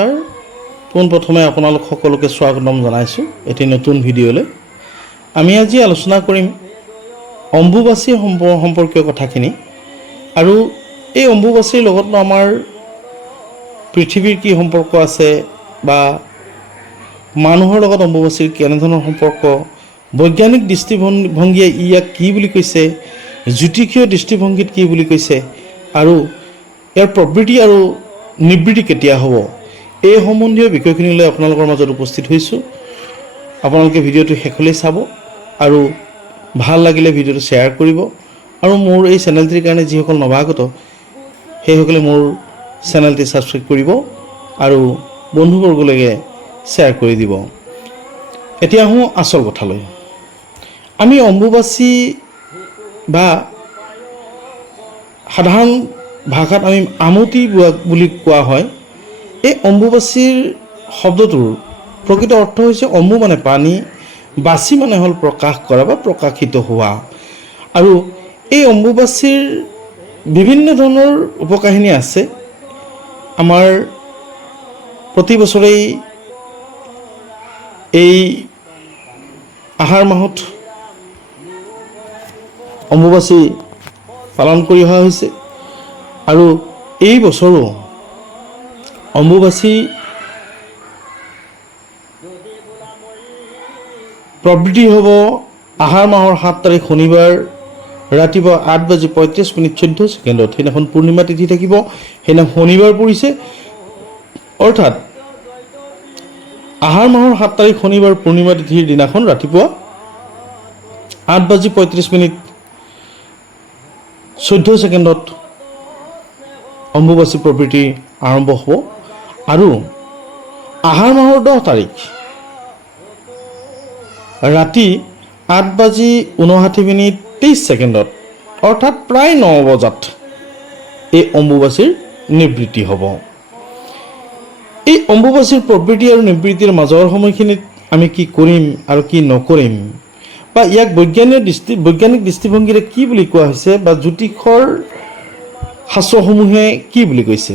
নমস্কাৰ পোনপ্ৰথমে আপোনালোক সকলোকে স্বাগতম জনাইছোঁ এটি নতুন ভিডিঅ'লৈ। আমি আজি আলোচনা কৰিম অম্বুবাচী সম্পৰ্কীয় কথাখিনি আৰু এই অম্বুবাচীৰ লগত আমাৰ পৃথিৱীৰ কি সম্পৰ্ক আছে বা মানুহৰ লগত অম্বুবাচীৰ কেনেধৰণৰ সম্পৰ্ক, বৈজ্ঞানিক দৃষ্টিভংগীয়ে ইয়াক কি বুলি কৈছে, জ্যোতিষীয় দৃষ্টিভংগীত কি বুলি কৈছে আৰু ইয়াৰ প্ৰবৃত্তি আৰু নিবৃত্তি কেতিয়া হ'ব, এই সম্বন্ধীয় বিষয়খিনি লৈ আপোনালোকৰ মাজত উপস্থিত হৈছোঁ। আপোনালোকে ভিডিঅ'টো শেষলৈ চাব আৰু ভাল লাগিলে ভিডিঅ'টো শ্বেয়াৰ কৰিব আৰু মোৰ এই চেনেলটিৰ কাৰণে যিসকল নৱাগত সেইসকলে মোৰ চেনেলটি ছাবস্ক্ৰাইব কৰিব আৰু বন্ধুবৰ্গলৈকে শ্বেয়াৰ কৰি দিব। এতিয়া আহোঁ আচল কথালৈ। আমি অম্বুবাচী বা সাধাৰণ ভাষাত আমি আমতি বুলি কোৱা হয়। এই অম্বুবাচীৰ শব্দটোৰ প্ৰকৃত অৰ্থ হৈছে অম্বু মানে পানী, বাচী মানে হ'ল প্ৰকাশ কৰা বা প্ৰকাশিত হোৱা। আৰু এই অম্বুবাচীৰ বিভিন্ন ধৰণৰ উপকাহিনী আছে। আমাৰ প্ৰতি বছৰেই এই আহাৰ মাহত অম্বুবাচী পালন কৰি অহা হৈছে আৰু এই বছৰো অম্বুবাচী প্ৰবৃত্তি হ'ব আহাৰ মাহৰ 7 তাৰিখ শনিবাৰ ৰাতিপুৱা 8:35 সেইদিনাখন পূৰ্ণিমা তিথি থাকিব। সেইদিনা শনিবাৰ পৰিছে, অৰ্থাৎ আহাৰ মাহৰ 7 তাৰিখ শনিবাৰ পূৰ্ণিমা তিথিৰ দিনাখন ৰাতিপুৱা 8:35 অম্বুবাচী প্ৰবৃত্তি আৰম্ভ হ'ব আৰু আহাৰ মাহৰ 10 তাৰিখ ৰাতি 8:59 অৰ্থাৎ প্ৰায় 9 বজাত এই অম্বুবাচীৰ নিবৃত্তি হ'ব। এই অম্বুবাচীৰ প্ৰবৃত্তি আৰু নিবৃত্তিৰ মাজৰ সময়খিনিত আমি কি কৰিম আৰু কি নকৰিম, বা ইয়াক বৈজ্ঞানিক দৃষ্টিভংগীৰে কি বুলি কোৱা হৈছে বা জ্যোতিষৰ শাস্ত্ৰসমূহে কি বুলি কৈছে।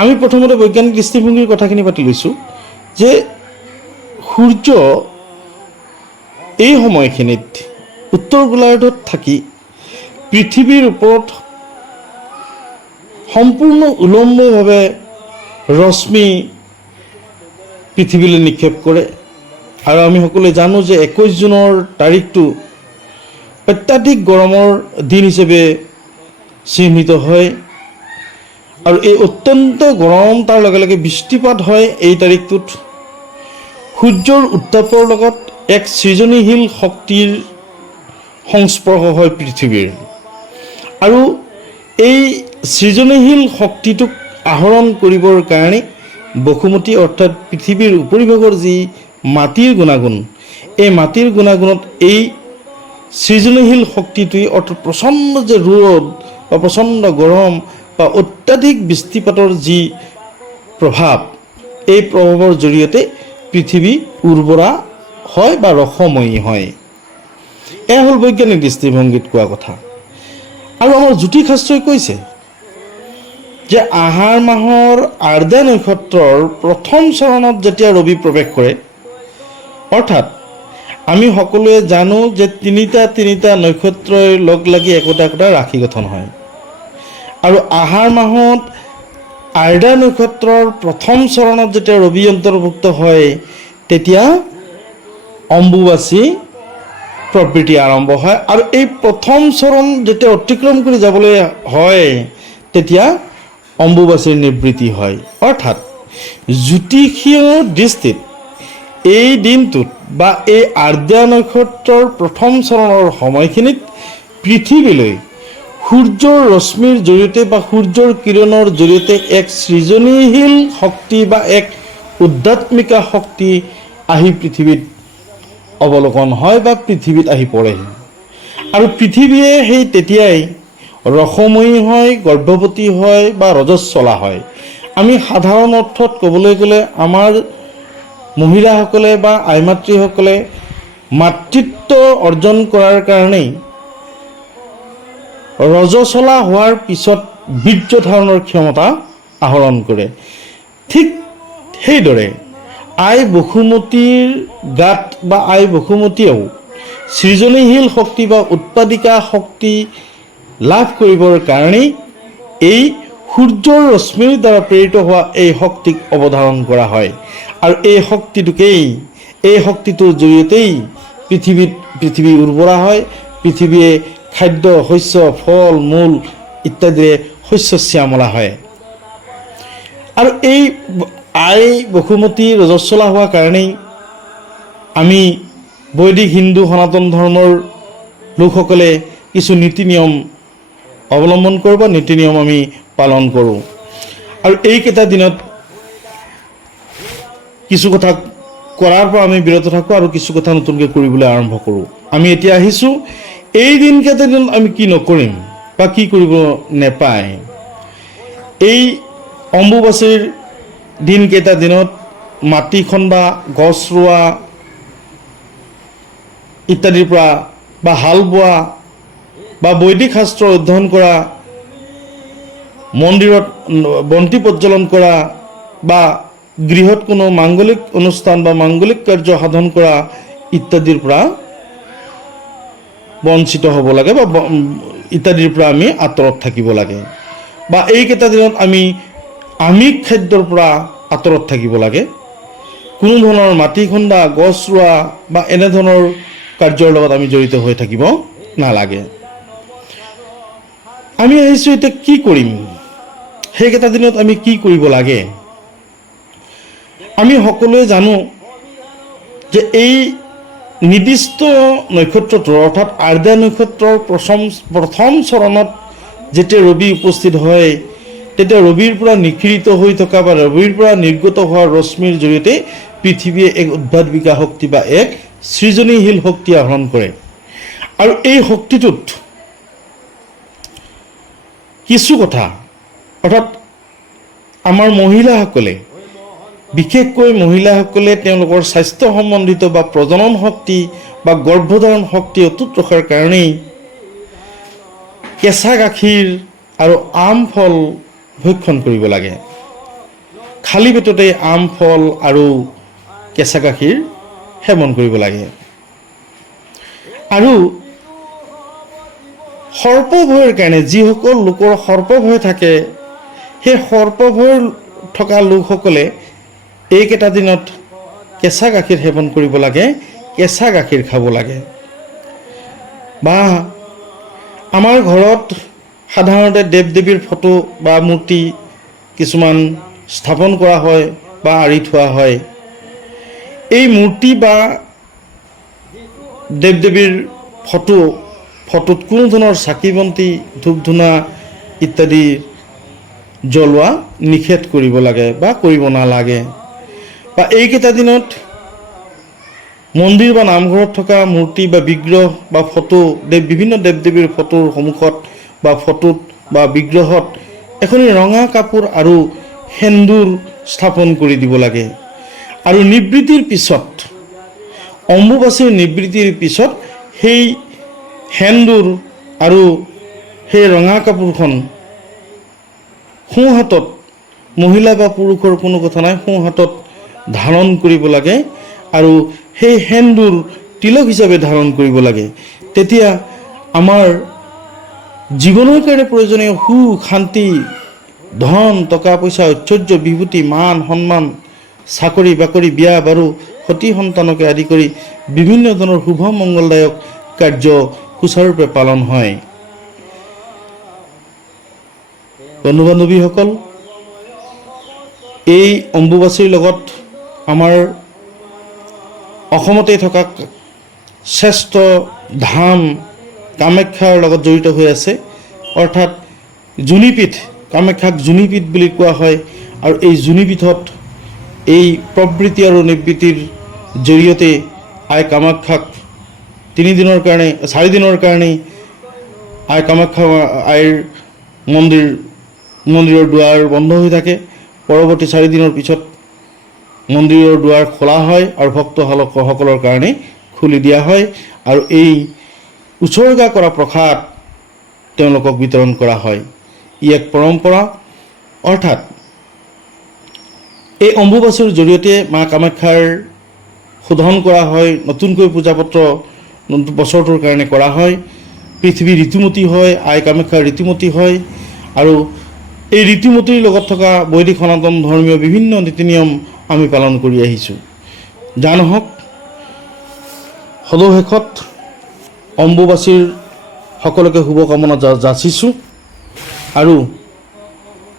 আমি প্ৰথমতে বৈজ্ঞানিক দৃষ্টিভংগীৰ কথাখিনি পাতি লৈছোঁ যে সূৰ্য এই সময়খিনিত উত্তৰ গোলাৰ্ধত থাকি পৃথিৱীৰ ওপৰত সম্পূৰ্ণ উলম্বভাৱে ৰশ্মি পৃথিৱীলৈ নিক্ষেপ কৰে আৰু আমি সকলোৱে জানো যে 21 জুনৰ তাৰিখটো অত্যাধিক গৰমৰ দিন হিচাপে চিহ্নিত হয় আৰু এই অত্যন্ত গৰম তাৰ লগে লগে বৃষ্টিপাত হয়। এই তাৰিখটোত সূৰ্যৰ উত্তাপৰ লগত এক সৃজনীশীল শক্তিৰ সংস্পৰ্শ হয় পৃথিৱীৰ আৰু এই সৃজনীশীল শক্তিটোক আহৰণ কৰিবৰ কাৰণে বসুমতী অৰ্থাৎ পৃথিৱীৰ উপৰিভাগৰ যি মাটিৰ গুণাগুণ, এই মাটিৰ গুণাগুণত এই সৃজনীশীল শক্তিটোৱে অৰ্থাৎ প্ৰচণ্ড যে ৰ'দ বা প্ৰচণ্ড গৰম বা অত্যাধিক বৃষ্টিপাতৰ যি প্ৰভাৱ, এই প্ৰভাৱৰ জৰিয়তে পৃথিৱী উৰ্বৰা হয় বা ৰসময়ী হয়। এয়া হ'ল বৈজ্ঞানিক দৃষ্টিভংগীত কোৱা কথা। আৰু আমাৰ জ্যোতিষ শাস্ত্ৰই কৈছে যে আহাৰ মাহৰ আৰ্দা নক্ষত্ৰৰ প্ৰথম চৰণত যেতিয়া ৰবি প্ৰৱেশ কৰে, অৰ্থাৎ আমি সকলোৱে জানো যে তিনিটা নক্ষত্ৰই লগ লাগি একোটা ৰাশি গঠন হয় আৰু আহাৰ মাহত আৰ্দা নক্ষত্ৰৰ প্ৰথম চৰণত যেতিয়া ৰবি অন্তৰ্ভুক্ত হয় তেতিয়া অম্বুবাচী প্ৰবৃত্তি আৰম্ভ হয় আৰু এই প্ৰথম চৰণ যেতিয়া অতিক্ৰম কৰি যাবলৈ হয় তেতিয়া অম্বুবাচীৰ নিবৃত্তি হয়। অৰ্থাৎ জ্যোতিষীয় দৃষ্টিত এই দিনটোত বা এই আৰ্দা নক্ষত্ৰৰ প্ৰথম চৰণৰ সময়খিনিত পৃথিৱীলৈ সূৰ্যৰ ৰশ্মিৰ জৰিয়তে বা সূৰ্যৰ কিৰণৰ জৰিয়তে এক সৃজনীশীল শক্তি বা এক উদ্যাত্মিকা শক্তি আহি পৃথিৱীত অৱলোকন হয় বা পৃথিৱীত আহি পৰেহি আৰু পৃথিৱীয়ে সেই তেতিয়াই ৰসময়ী হয়, গৰ্ভৱতী হয় বা ৰজস্বলা হয়। আমি সাধাৰণ অৰ্থত ক'বলৈ গ'লে আমাৰ মহিলাসকলে বা আইমাতৃসকলে মাতৃত্ব অৰ্জন কৰাৰ কাৰণেই ৰজস্বলা হোৱাৰ পিছত বীৰ্য ধাৰণৰ ক্ষমতা আহৰণ কৰে। ঠিক সেইদৰে আই বসুমতীৰ গাত বা আই বসুমতীয়েও সৃজনীশীল শক্তি বা উৎপাদিকা শক্তি লাভ কৰিবৰ কাৰণেই এই সূৰ্যৰ ৰশ্মিৰ দ্বাৰা প্ৰেৰিত হোৱা এই শক্তিক অৱধাৰণ কৰা হয়। আৰু এই শক্তিটোৰ জৰিয়তেই পৃথিৱী উৰ্বৰা হয়, পৃথিৱীয়ে খাদ্য, শস্য, ফল মূল ইত্যাদিৰে শস্য শ্যামলা হয়। আৰু এই আই বসুমতী ৰজস্বলা হোৱাৰ কাৰণেই আমি বৈদিক হিন্দু সনাতন ধৰ্মৰ লোকসকলে কিছু নীতি নিয়ম অৱলম্বন কৰোঁ বা নীতি নিয়ম আমি পালন কৰোঁ। আৰু এইকেইটা দিনত কিছু কথা কৰাৰ পৰা আমি বিৰত থাকোঁ আৰু কিছু কথা নতুনকৈ কৰিবলৈ আৰম্ভ কৰোঁ। আমি এতিয়া আহিছোঁ এই দিনকেইটা দিনত আমি কি নকৰিম বা কি কৰিব নেপায়। এই অম্বুবাচীৰ দিনকেইটা দিনত মাটি খন্দা, গছ ৰোৱা ইত্যাদিৰ পৰা বা হাল বোৱা বা বৈদিক শাস্ত্ৰ অধ্যয়ন কৰা, মন্দিৰত বন্তি প্ৰজ্বলন কৰা বা গৃহত কোনো মাংগলিক অনুষ্ঠান বা মাংগলিক কাৰ্য সাধন কৰা ইত্যাদিৰ পৰা বঞ্চিত হ'ব লাগে বা ইত্যাদিৰ পৰা আমি আঁতৰত থাকিব লাগে। বা এইকেইটা দিনত আমি আমিষ খাদ্যৰ পৰা আঁতৰত থাকিব লাগে। কোনো ধৰণৰ মাটি খন্দা, গছ ৰোৱা বা এনেধৰণৰ কাৰ্যৰ লগত আমি জড়িত হৈ থাকিব নালাগে। আমি আহিছোঁ এতিয়া কি কৰিম, সেইকেইটা দিনত আমি কি কৰিব লাগে। আমি সকলোৱে জানো যে এই নিৰ্দিষ্ট নক্ষত্ৰটোৰ অৰ্থাৎ আৰ্দ্ৰা নক্ষত্ৰৰ প্ৰথম চৰণত যেতিয়া ৰবি উপস্থিত হয়, তেতিয়া ৰবিৰ পৰা নিঃসৃত হৈ থকা বা ৰবিৰ পৰা নিৰ্গত হোৱা ৰশ্মিৰ জৰিয়তে পৃথিৱীয়ে এক উদ্ভাৱিকা শক্তি বা এক সৃজনীশীল শক্তি আহৰণ কৰে। আৰু এই শক্তিটোত কিছু কথা অৰ্থাৎ আমাৰ মহিলাসকলে, বিশেষকৈ মহিলাসকলে তেওঁলোকৰ স্বাস্থ্য সম্বন্ধিত বা প্ৰজনন শক্তি বা গৰ্ভধাৰণ শক্তি অটুট ৰখাৰ কাৰণেই কেঁচা গাখীৰ আৰু আম ফল ভক্ষণ কৰিব লাগে। খালী পেটতে আম ফল আৰু কেঁচা গাখীৰ সেৱন কৰিব লাগে। আৰু সৰ্পভয়ৰ কাৰণে যিসকল লোকৰ সৰ্পভয় থাকে, সেই সৰ্পভয় থকা লোকসকলে এইকেইটা দিনত কেঁচা গাখীৰ সেৱন কৰিব লাগে, কেঁচা গাখীৰ খাব লাগে। বা আমাৰ ঘৰত সাধাৰণতে দেৱ দেৱীৰ ফটো বা মূৰ্তি কিছুমান স্থাপন কৰা হয় বা আঁৰি থোৱা হয়। এই মূৰ্তি বা দেৱ দেৱীৰ ফটোত কোনো ধৰণৰ চাকি বন্তি, ধূপ ধূনা ইত্যাদি জ্বলোৱা নিষেধ কৰিব লাগে বা কৰিব নালাগে। বা এইকেইটা দিনত মন্দিৰ বা নামঘৰত থকা মূৰ্তি বা বিগ্ৰহ বা ফটো, বিভিন্ন দেৱ দেৱীৰ ফটোৰ সন্মুখত বা ফটোত বা বিগ্ৰহত এখনি ৰঙা কাপোৰ আৰু সেন্দুৰ স্থাপন কৰি দিব লাগে। আৰু নিবৃত্তিৰ পিছত, অম্বুবাচীৰ নিবৃত্তিৰ পিছত সেই সেন্দুৰ আৰু সেই ৰঙা কাপোৰখন সোঁ হাতত, মহিলা বা পুৰুষৰ কোনো কথা নাই, সোঁ হাতত ধাৰণ কৰিব লাগে। আৰু সেই সেন্দুৰ তিলক হিচাপে ধাৰণ কৰিব লাগে। তেতিয়া আমাৰ জীৱনৰ কাৰণে প্ৰয়োজনীয় সুখ, শান্তি, ধন, টকা পইচা, ঐশ্বৰ্য, বিভূতি, মান সন্মান, চাকৰি বাকৰি, বিয়া বাৰু, সতি সন্তানকে আদি কৰি বিভিন্ন ধৰণৰ শুভ মংগলদায়ক কাৰ্য সুচাৰুৰূপে পালন হয়। বন্ধু বান্ধৱীসকল, এই অম্বুবাচীৰ লগত আমাৰ অসমতে থকা শ্ৰেষ্ঠ ধাম কামাখ্যাৰ লগত জড়িত হৈ আছে। অৰ্থাৎ যোনিপীঠ, কামাখ্যাক যোনিপীঠ বুলি কোৱা হয়। আৰু এই যোনিপীঠত এই প্ৰবৃত্তি আৰু নিবৃত্তিৰ জৰিয়তে আই কামাখ্যাক 4 দিনৰ কাৰণে আই কামাখ্যা আইৰ মন্দিৰৰ দুৱাৰ বন্ধ হৈ থাকে। পৰৱৰ্তী 4 দিনৰ পিছত মন্দিৰৰ দুৱাৰ খোলা হয় আৰু ভক্তসকলৰ কাৰণে খুলি দিয়া হয়। আৰু এই উৎসৰ্গা কৰা প্ৰসাদ তেওঁলোকক বিতৰণ কৰা হয়। ই এক পৰম্পৰা। অৰ্থাৎ এই অম্বুবাচীৰ জৰিয়তে মা কামাখ্যাৰ শোধন কৰা হয়, নতুনকৈ পূজা পত্ৰ বছৰটোৰ কাৰণে কৰা হয়, পৃথিৱী ঋতুমতী হয়, আই কামাখ্যা ঋতুমতী হয় আৰু এই ৰীতিমতীৰ লগত থকা বৈদিক সনাতন ধৰ্মীয় বিভিন্ন নীতি নিয়ম আমি পালন কৰি আহিছোঁ। যা নহওক, সদশেষত অম্বুবাচীৰ সকলোকে শুভকামনা যাচিছোঁ আৰু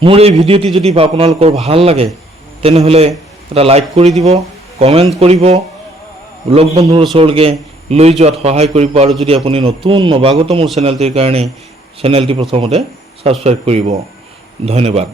মোৰ এই ভিডিঅ'টি যদি আপোনালোকৰ ভাল লাগে তেনেহ'লে এটা লাইক কৰি দিব, কমেণ্ট কৰিব, লগ বন্ধুৰ ওচৰলৈকে লৈ যোৱাত সহায় কৰিব আৰু যদি আপুনি নতুন নৱাগত মোৰ চেনেলটিৰ কাৰণে চেনেলটি প্ৰথমতে ছাবস্ক্ৰাইব কৰিব। ধন্যবাদ।